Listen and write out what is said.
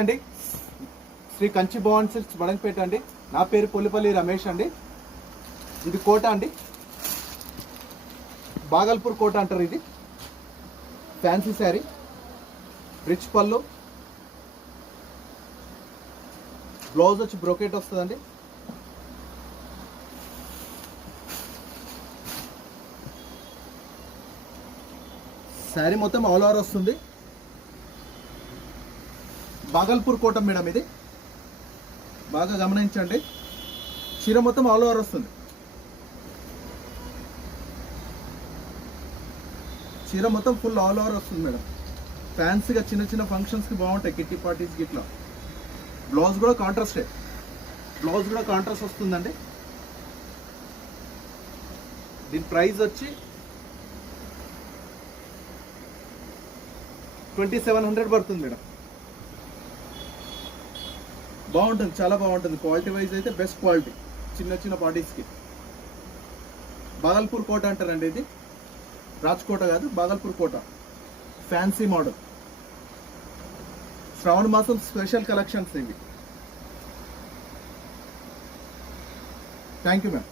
అండి శ్రీ కంచి భవన్ సిల్క్స్ బడంగపేట అండి. నా పేరు పొల్లిపల్లి రమేష్ అండి. ఇది కోట అండి, బాగల్పూర్ కోట అంటారు. ఇది ఫ్యాన్సీ శారీ, రిచ్ పళ్ళు, బ్లౌజ్ వచ్చి బ్రోకెట్ వస్తుందండి. శారీ మొత్తం ఆల్ ఓవర్ వస్తుంది. బాగల్పూర్ కోట మేడం, ఇది బాగా గమనించండి. చీర మొత్తం ఆల్ ఓవర్ వస్తుంది. చీర మొత్తం ఫుల్ ఆల్ ఓవర్ వస్తుంది మేడం. ఫ్యాన్సీగా చిన్న చిన్న ఫంక్షన్స్కి బాగుంటాయి, కిట్టి పార్టీస్కి ఇట్లా. బ్లౌజ్ కూడా కాంట్రాస్టే, బ్లౌజ్ కూడా కాంట్రాస్ట్ వస్తుందండి. దీని ప్రైస్ వచ్చి 2700 పడుతుంది మేడం. బాగుంటుంది, చాలా బాగుంటుంది. క్వాలిటీ వైజ్ అయితే బెస్ట్ క్వాలిటీ చిన్న చిన్న పార్టీస్కి. బాగల్పూర్ కోట అంటారండి. ఇది రాజ్కోట కాదు, బాగల్పూర్ కోట ఫ్యాన్సీ మోడల్. శ్రావణ మాసం స్పెషల్ కలెక్షన్స్ ఇవి. Thank you ma'am.